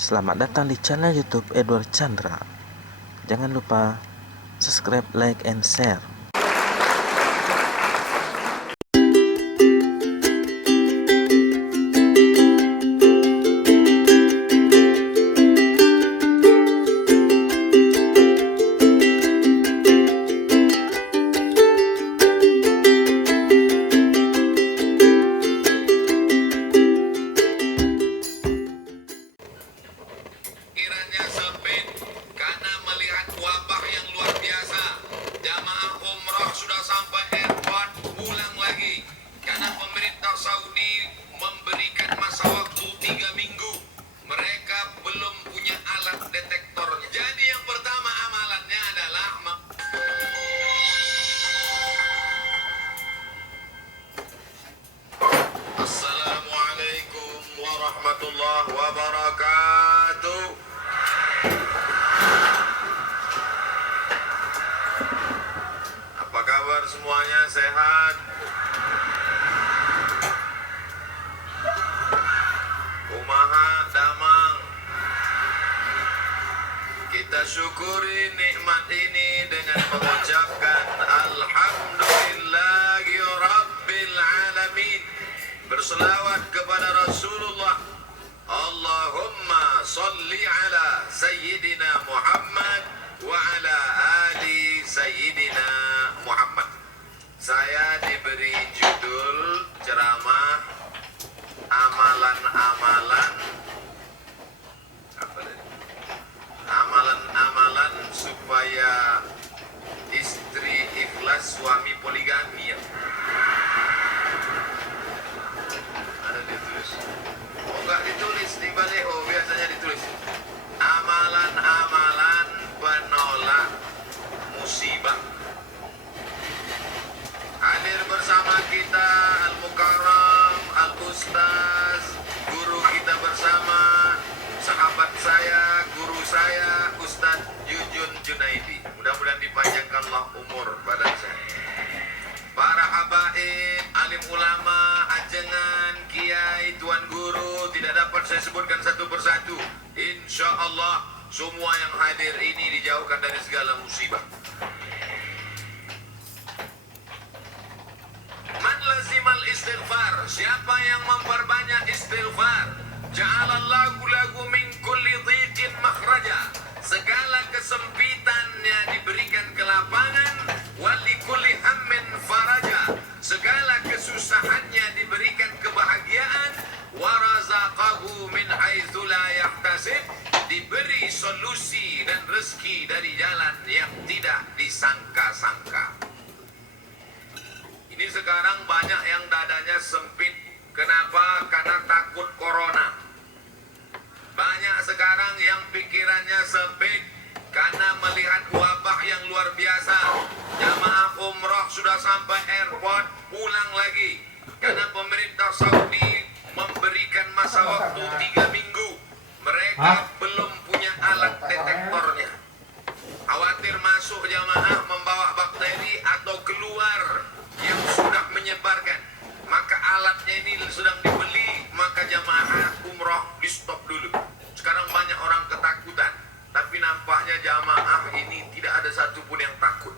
Selamat datang di channel YouTube Edward Chandra. Jangan lupa subscribe, like, and share. Kiranya sempit karena melihat wabah yang luar biasa. Jamaah umrah sudah sampai airport, pulang lagi karena pemerintah Saudi memberikan masa waktu 3 minggu. Mereka belum punya alat detektornya. Jadi yang pertama amalannya adalah Assalamualaikum warahmatullahi wabarakatuh. Apa kabar semuanya, sehat? Kumaha damang. Kita syukuri nikmat ini dengan mengucapkan Alhamdulillahi Rabbil Alamin. Berselawat kepada Rasulullah. Allahumma salli ala Sayyidina Muhammad wa ala ali Sayyidina Muhammad. Saya diberi judul ceramah amalan-amalan amalan-amalan supaya istri ikhlas, suami poligami. Ada ditulis. Oh, enggak ditulis di baleho, biasanya ditulis amalan-amalan penolak musibah. Hadir bersama kita Al-Mukarram, Al-Ustaz, guru kita bersama, sahabat saya, guru saya, Ustaz Yujun Junaidi. Mudah-mudahan dipanjangkanlah umur badan saya. Para habaib, alim ulama, ajengan, kiai, tuan guru, tidak dapat saya sebutkan satu persatu. Insya Allah semua yang hadir ini dijauhkan dari segala musibah. Man lazimal istighfar, siapa yang memperbanyak istighfar, ja'alallahu lahu min kulli dhiqin makhraja, segala kesempitannya diberikan kelapangan, wali kulli hammin faraja, segala kesusahannya diberikan kebahagiaan, warazaqahu min haitsu la yahtasib, diberi solusi dan rezeki dari jalan yang tidak disangka-sangka. Ini sekarang banyak yang dadanya sempit. Kenapa? Karena takut corona. Banyak sekarang yang pikirannya sempit karena melihat wabah yang luar biasa. Jamaah umrah sudah sampai airport, pulang lagi karena pemerintah Saudi memberikan masa waktu 3 minggu. Mereka belum punya alat detektornya. Khawatir masuk jamaah membawa bakteri atau keluar yang sudah menyebarkan, maka alatnya ini sedang dibeli, maka jamaah umrah di stop dulu. Sekarang banyak orang ketakutan, tapi nampaknya jamaah ini tidak ada satupun yang takut.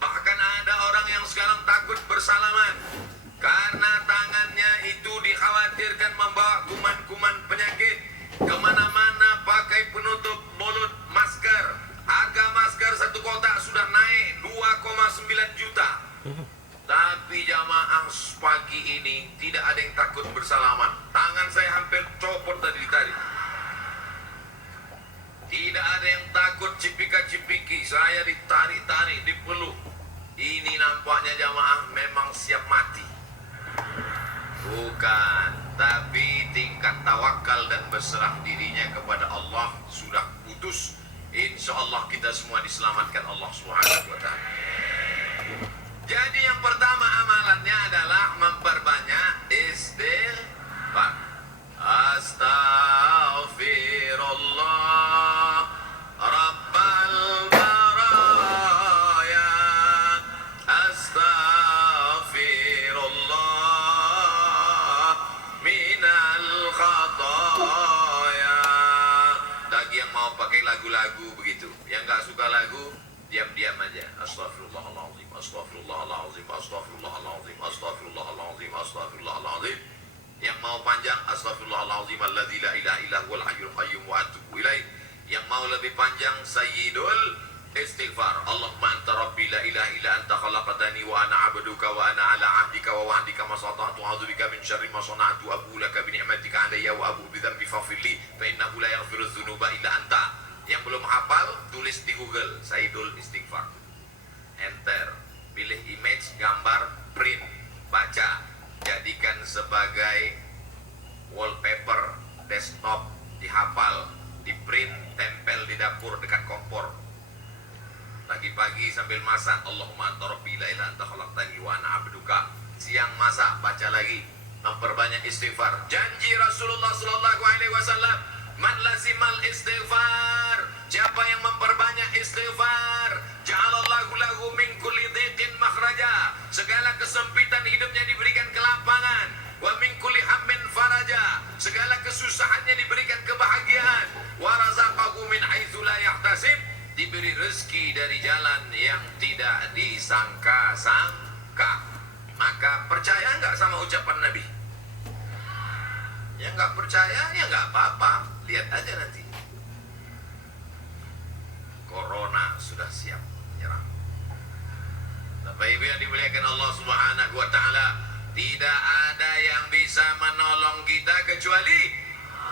Bahkan ada orang yang sekarang takut bersalaman karena tangannya itu dikhawatirkan membawa kuman-kuman penyakit. Kemana-mana pakai penutup mulut, masker. Harga masker satu kotak sudah naik 2,9 juta. Tapi jamaah pagi ini tidak ada yang takut bersalaman. Tangan saya hampir copot tadi. Tidak ada yang takut cipika-cipiki. Saya ditarik-tarik, dipeluk. Ini nampaknya jamaah memang siap mati. Bukan, tapi tingkat tawakal dan berserah dirinya kepada Allah sudah putus. Insya Allah kita semua diselamatkan Allah Subhanahu wa Ta'ala. Jadi yang pertama amalannya adalah memperbanyak istighfar. Astaghfirullah Rabbal baraya, Astaghfirullah minal khataya. pakai lagu-lagu begitu. Yang nggak suka lagu, diam-diam aja. Astagfirullahaladzim, astagfirullahaladzim, astagfirullahaladzim, astagfirullahaladzim, astagfirullahaladzim. Yang mau panjang, astagfirullahaladzim, alladzi la ilaha illa huwal hayyul qayyum wa atubu ilaih. Yang mau lebih panjang, sayyidul istighfar. Allahumma anta rabbi la ilaha illa anta khalaqtani wa ana abduka wa ana ala ahdika wa wa'dika ma sata'tu a'udzu bika min syarri ma sana'tu abu laka bi ni'matika 'alayya wa abu bi dzambi faghfir li fa innahu la yaghfiru dzunuba illa anta. Yang belum hafal, tulis di Google Sayyidul Istighfar. Enter, pilih image, gambar, print, baca, jadikan sebagai wallpaper desktop, dihafal, di print, tempel di dapur dekat kompor. Pagi-pagi sambil masak, Allahumma anta rabbi la ilaha anta khalaqtani wa ana abduka. Siang masak, baca lagi, memperbanyak istighfar. Janji Rasulullah sallallahu alaihi wasallam, man lazimal istighfar, siapa yang memperbanyak istighfar, ja'alallahu lahu min kulli dhiqin makhraja, segala kesempitan hidupnya diberikan kelapangan, wa min kulli hammin faraja, segala kesusahannya diberikan kebahagiaan, wa razaqahu min haitsu la yahtasib, diberi rezeki dari jalan yang tidak disangka-sangka. Maka percaya nggak sama ucapan Nabi? Yang nggak percaya ya nggak apa-apa, lihat aja nanti. Corona sudah siap menyerang. Bapak Ibu yang dimuliakan Allah Subhanahu wa taala, tidak ada yang bisa menolong kita kecuali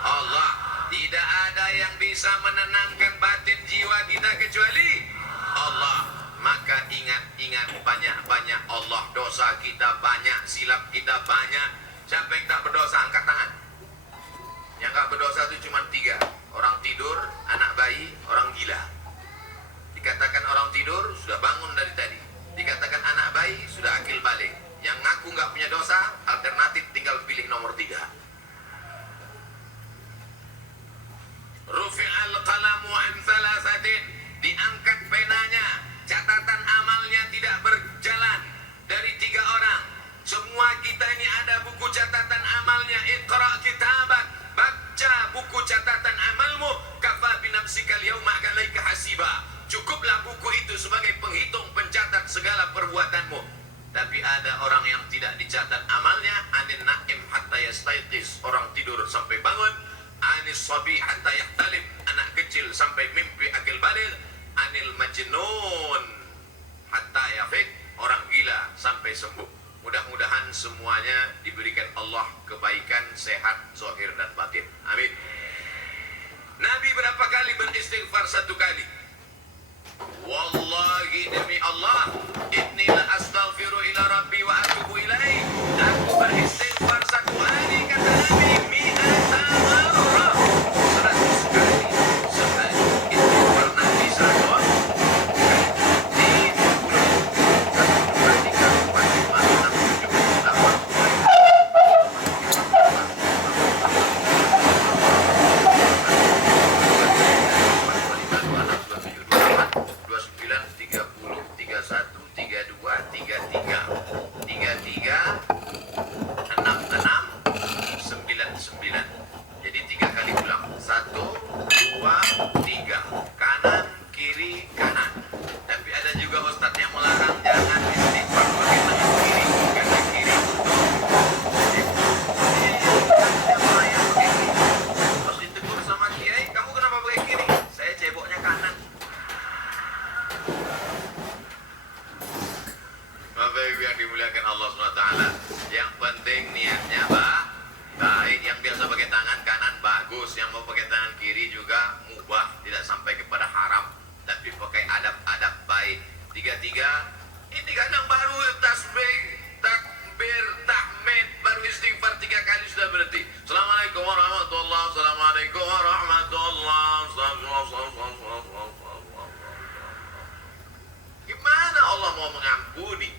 Allah. Tidak ada yang bisa menenangkan batin jiwa kita kecuali Allah. Maka ingat-ingat banyak-banyak Allah. Dosa kita banyak, silap kita banyak. Siapa yang tak berdosa angkat tangan. Yang tak berdosa itu cuma 3. Orang tidur, anak bayi, orang gila. Dikatakan orang tidur sudah bangun dari tadi. Dikatakan anak bayi sudah akil balik. Yang ngaku nggak punya dosa, alternatif tinggal pilih nomor 3. Rufi'al qalamu an thalathatin, diangkat penanya, catatan amalnya tidak berjalan dari 3 orang. Semua kita ini ada buku catatan amalnya. Iqra kitabak, baca buku catatan amalmu, kafa bi nafsika al-yawma 'alaika hasiba. Cukuplah buku itu sebagai penghitung, pencatat segala perbuatanmu. Tapi ada orang yang tidak dicatat amalnya. Anin na'im hatta yastayqiz, orang tidur sampai bangun. Anis sabi hatta yahtalim, anak kecil sampai mimpi akil balik. Anil majnun hatta yafik, orang gila sampai sembuh. Mudah-mudahan semuanya diberikan Allah kebaikan, sehat, zahir dan batin. Amin. Nabi berapa kali beristighfar? 1 kali. Wallahi demi Allah, inni la astaghfiru ila rabbi wa atubu ilaih. Aku beristighfar 1 hari, kata Nabi, mi'ata marrah, 100 kali sehari. Istighfar Nabi 100 di 3 ini kadang baru tasbih, takbir, tahmid, baru istighfar 3 kali sudah berhenti. Assalamualaikum warahmatullahi wabarakatuh. Assalamualaikum warahmatullahi wabarakatuh. Gimana Allah mau mengampuni?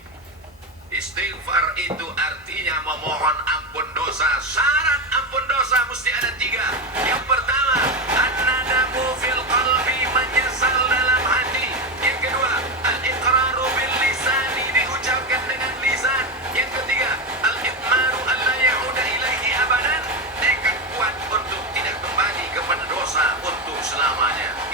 Istighfar itu artinya memohon ampun dosa. Syarat ampun dosa mesti ada 3. Yang pertama, an-nadamu fil qalbi, menyesal dalam hati. Yang kedua, al-iqraru bil lisani, diucapkan dengan lisan. Yang ketiga, al-iqmaru alla ya'uda ilaihi abadan, tekad kuat untuk tidak kembali kepada dosa untuk selamanya.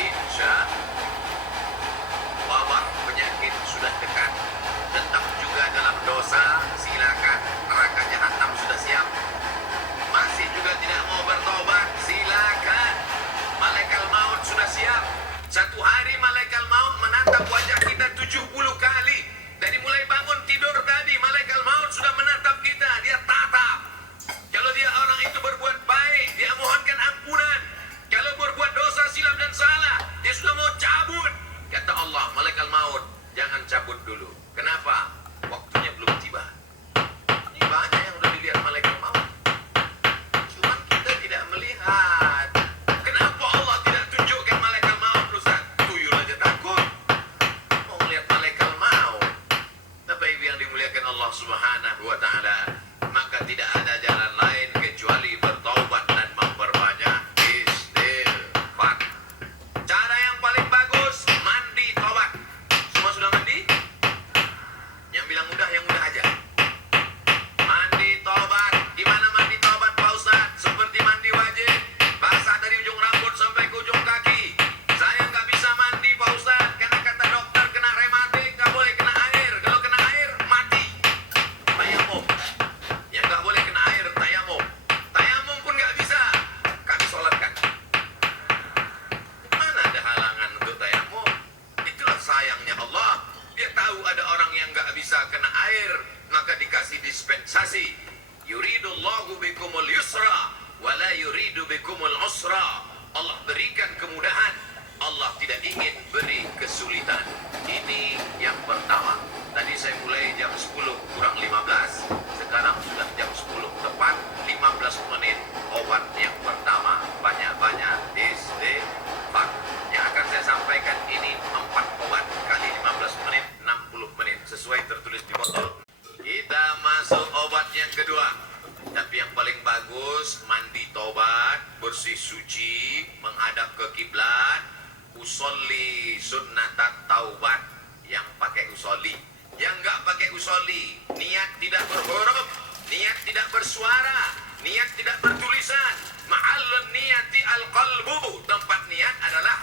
bersih suci, menghadap ke kiblat, usolli sunnatat taubat, yang pakai usolli. Yang nggak pakai usolli, niat tidak berhuruf, niat tidak bersuara, niat tidak bertulisan. Mahallun niyati al-qalbu, tempat niat adalah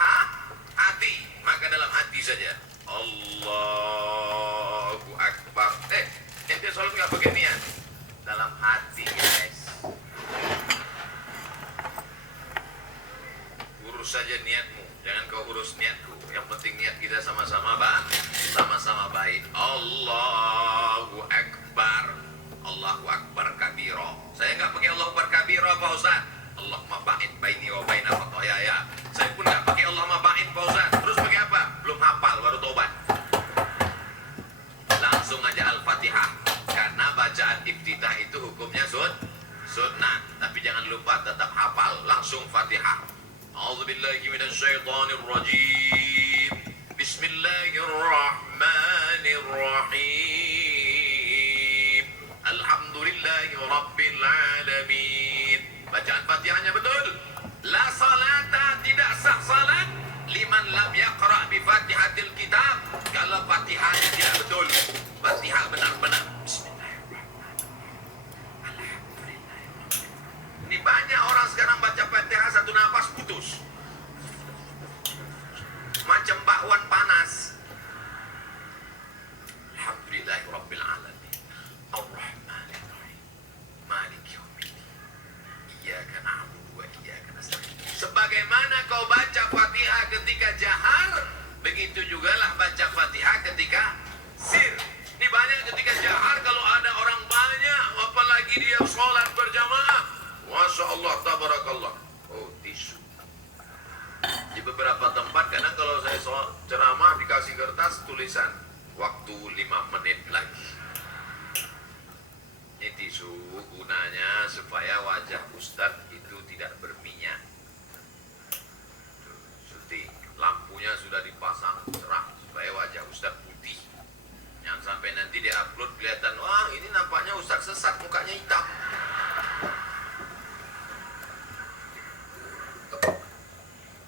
hati. Maka dalam hati saja. Allahu Akbar. Ente sholat nggak pakai niat, dalam hati guys. Urus saja niatmu, jangan kau urus niatku. Yang penting niat kita sama-sama sama-sama baik. Allahu Akbar. Allahu Akbar kabiro. Saya nggak pakai Allahu Akbar kabiro Pak Ustaz. Allahumma ba'id baini wa baina khotoyaya. Saya pun nggak pakai Allahumma ba'id Pak Ustaz. Terus pakai apa? Belum hafal, baru tobat. Langsung aja Al-Fatihah. Karena bacaan iftitah itu hukumnya sunnah. Tapi jangan lupa tetap hafal. Langsung Fatihah. A'udzubillahi minasyaitonirrajim. Bismillahirrahmanirrahim. Alhamdulillahi rabbil alamin. Bacaan Fatihahnya betul. La salata, tidak sah salat liman lam yaqra bi Fatihatil kitab. Kalau Fatihahnya tidak betul. Fatihah benar-benar Bismillahirrahmanirrahim. Ini banyak orang sekarang baca Fatihah satu nafas putus. Macam bakwan panas. Alhamdulillahirabbil alamin. Ar-Rahmanir-Rahim. Maliki yaumiddin. Iyyaka na'budu wa iyyaka nasta'in. Sebagaimana kau baca Fatihah ketika jahar, begitu jugalah baca Fatihah ketika sir. Ini banyak ketika jahar, kalau ada orang banyak, apalagi dia sholat berjamaah. Masya Allah, tabarakallah. Oh, tisu. Di beberapa tempat, kadang kalau saya ceramah dikasih kertas tulisan waktu 5 menit lagi. Ini tisu gunanya supaya wajah Ustadz itu tidak berminyak. Seperti lampunya sudah dipasang cerah supaya wajah Ustadz putih. Jangan sampai nanti dia upload kelihatan, wah ini nampaknya Ustadz sesat, mukanya hitam.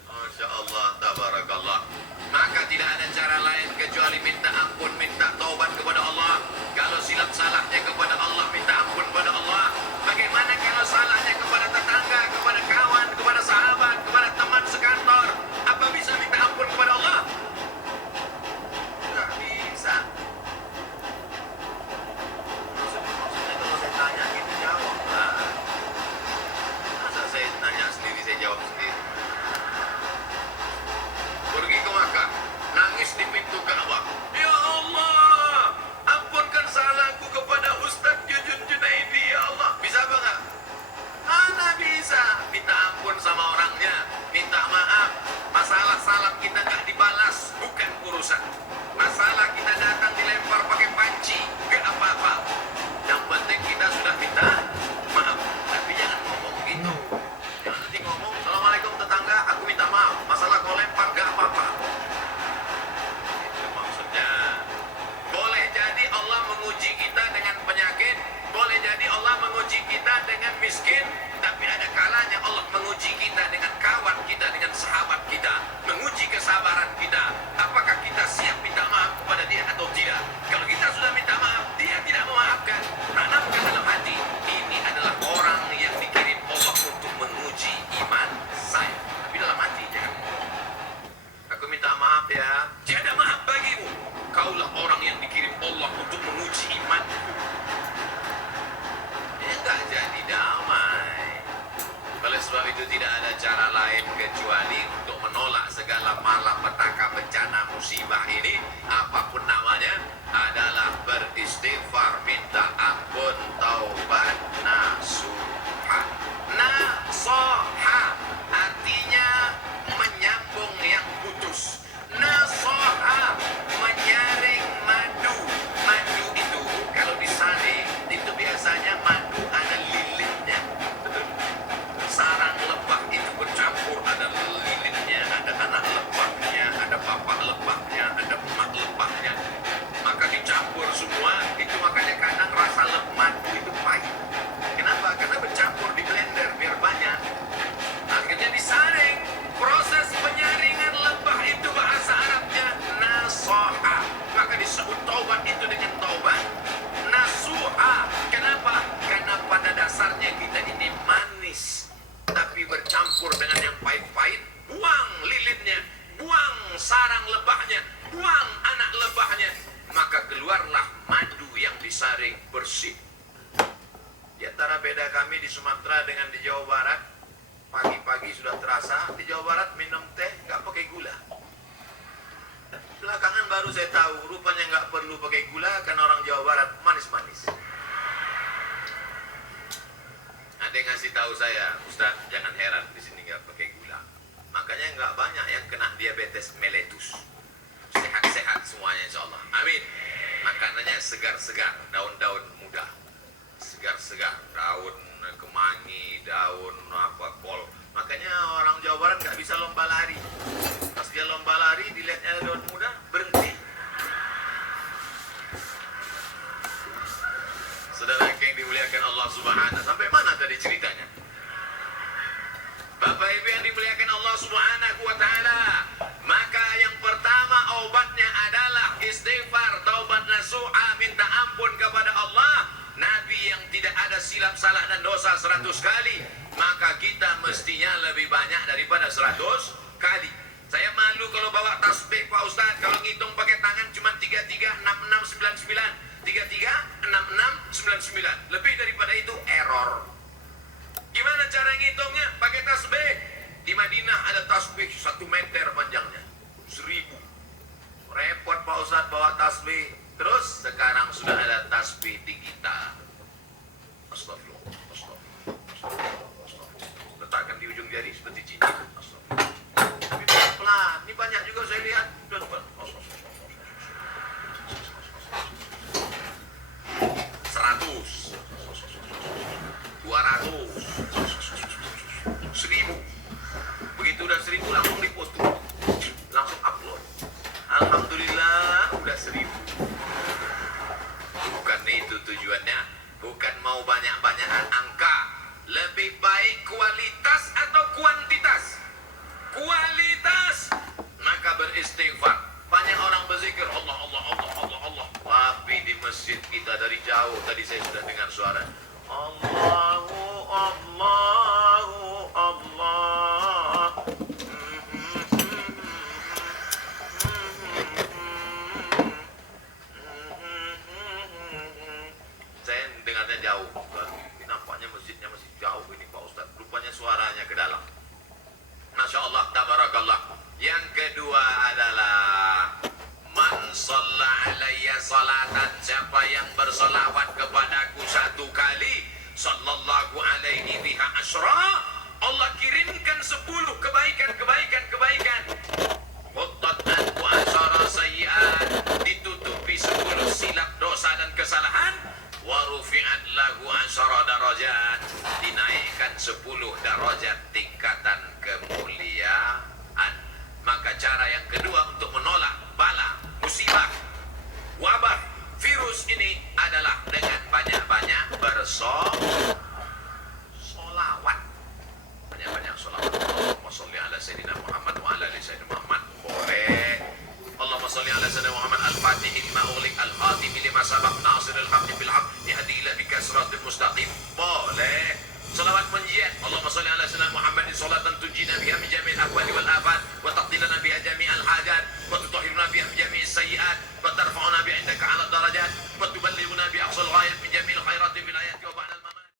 Masya Allah, tabarakallah. Maka tidak ada cara lain kecuali minta ampun, minta taubat kepada Allah. Kalau silap salahnya kepada Allah, minta ampun kepada Allah. Bagaimana kalau salahnya kepada tetangga, kepada kawan, kepada sahabat, kepada teman sekantor? Apa bisa minta ampun kepada Allah? Tidak bisa. Maksudnya kalau saya tanya gitu jawab lah. Masa saya tanya sendiri, saya jawab sendiri. Pergi ke Makkah, nangis di pintu Ka'bah. Ya Allah, ampunkan salahku kepada Ustadz Jujun Junaidi, ya Allah. Bisa apa enggak? Mana bisa. Minta ampun sama orangnya, minta maaf. Masalah salah kita nggak dibalas, bukan urusan. Masalah kita datang dilempar pakai panci, nggak apa-apa. Yang penting kita sudah minta maaf. Tapi jangan ngomong gitu. Jangan nanti ngomong, Assalamualaikum tetangga, aku minta maaf. Masalah kau lempar nggak apa-apa. Itu maksudnya. Boleh jadi Allah menguji kita dengan penyakit, boleh jadi Allah menguji kita dengan miskin, tapi ada kalanya Allah menguji kita dengan kawan kita, dengan sahabat kita, menguji kesabaran kita. Apakah kita siap minta maaf kepada dia atau tidak? Kalau kita sudah minta maaf, dia tidak memaafkan, tanamkan dalam hati, ini adalah orang yang dikirim Allah untuk menguji iman saya. Tapi dalam hati jangan ngomong, aku minta maaf ya, tiada maaf bagimu. Kaulah orang yang dikirim Allah untuk menguji imanku. Enggak jadi damai. Oleh sebab itu tidak ada cara lain kecuali untuk menolak segala malapetaka bencana musibah ini, apapun namanya, adalah beristighfar, minta ampun, taubat, nasuha. Nasoha artinya menyambung yang putus. Nasoha menyaring madu. Madu itu kalau disaring itu biasanya madu ada lilinnya. Betul. Sarang lebah itu bercampur, ada lilinnya, ada anak lebahnya, ada bapak lebahnya, ada emak lebahnya. Maka dicampur semua, itu makanya kadang rasa madu itu pahit. Kenapa? Karena bercampur di blender biar banyak. Sumatera dengan di Jawa Barat, pagi-pagi sudah terasa, di Jawa Barat minum teh nggak pakai gula. Belakangan baru saya tahu, rupanya nggak perlu pakai gula karena orang Jawa Barat manis-manis. Ada yang ngasih tahu saya, Ustaz, jangan heran di sini nggak pakai gula. Makanya nggak banyak yang kena diabetes mellitus. Sehat-sehat semuanya insya Allah. Amin. Makanannya segar-segar, daun-daun muda. Segar-segar, daun kemangi, daun kol. Makanya orang Jawa Barat nggak bisa lomba lari. Pas dia lomba lari, dilihatnya daun muda, berhenti. Saudara yang dimuliakan Allah Subhanahu. Sampai mana tadi ceritanya? Bapak Ibu yang dimuliakan Allah Subhanahu wa taala, maka yang pertama obatnya adalah istighfar, taubat nasuha, minta ampun kepada Allah. Nabi yang tidak ada silap salah dan dosa 100 kali, maka kita mestinya lebih banyak daripada 100 kali. Saya malu kalau bawa tasbih Pak Ustadz, kalau ngitung pakai tangan cuma 336699, 336699, lebih daripada itu error. Gimana cara ngitungnya? Pakai tasbih. Di Madinah ada tasbih 1 meter panjangnya, 1000. Repot Pak Ustadz bawa tasbih. Terus sekarang sudah ada tasbih digital. Astagfirullah, astagfirullah, astagfirullah, astagfirullah. Letakkan di ujung jari seperti cincin. Astagfirullah. Tapi pelan. Ini banyak juga saya lihat. Seratus, 200, 1000. Begitu udah 1000 langsung dipoto, langsung upload. Alhamdulillah udah 1000. Bukan itu tujuannya, bukan mau banyak-banyakan angka. Lebih baik kualitas atau kuantitas? Kualitas. Maka beristighfar. Banyak orang berzikir Allah, Allah, Allah, Allah, Allah. Tapi di masjid kita dari jauh tadi saya sudah dengar suara Allahu, Allahu, Allah. Saya dengarnya jauh. Ini nampaknya masjidnya masih jauh ini Pak Ustaz. Rupanya suaranya ke dalam. Masya Allah, tabarakallah. Yang kedua adalah man shalla alayya salatan, siapa yang bersolawat kepadaku 1 kali, sallallahu alaihi biha asyra, Allah kirimkan 10 kebaikan. Quttat anhu asyara sayyi'at, ditutupi 10 silap dosa dan kesalahan. Wa rufi'at lahu asyara darajat, dinaikkan 10 darajat tingkatan kemuliaan. Maka cara yang kedua untuk menolak bala, musibah, wabah, virus ini adalah dengan banyak-banyak bersolawat. Banyak-banyak solawat. Allahumma salli ala Sayyidina Muhammad wa ala ali Sayyidina Muhammad. Boleh. Allahumma salli ala Sayyidina Muhammad al-Fatih lima ughliq al-khatim lima sabaq nasiril haqqi bil haqq yahdi ila bika siratal mustaqim. Boleh. Salawat penjian. Allahumma salli ala Sayyidina Muhammadin salatan tunjina biha min jami'il ahwali wal afat wa taqdilana biha jami'al hajat wa tutahhiruna biha min jami'is sayyi'at wa tarfa'una biha indaka 'ala darajat wa tuballighuna bi aqsal ghayat min jami'il khairati fil hayati wa ba'da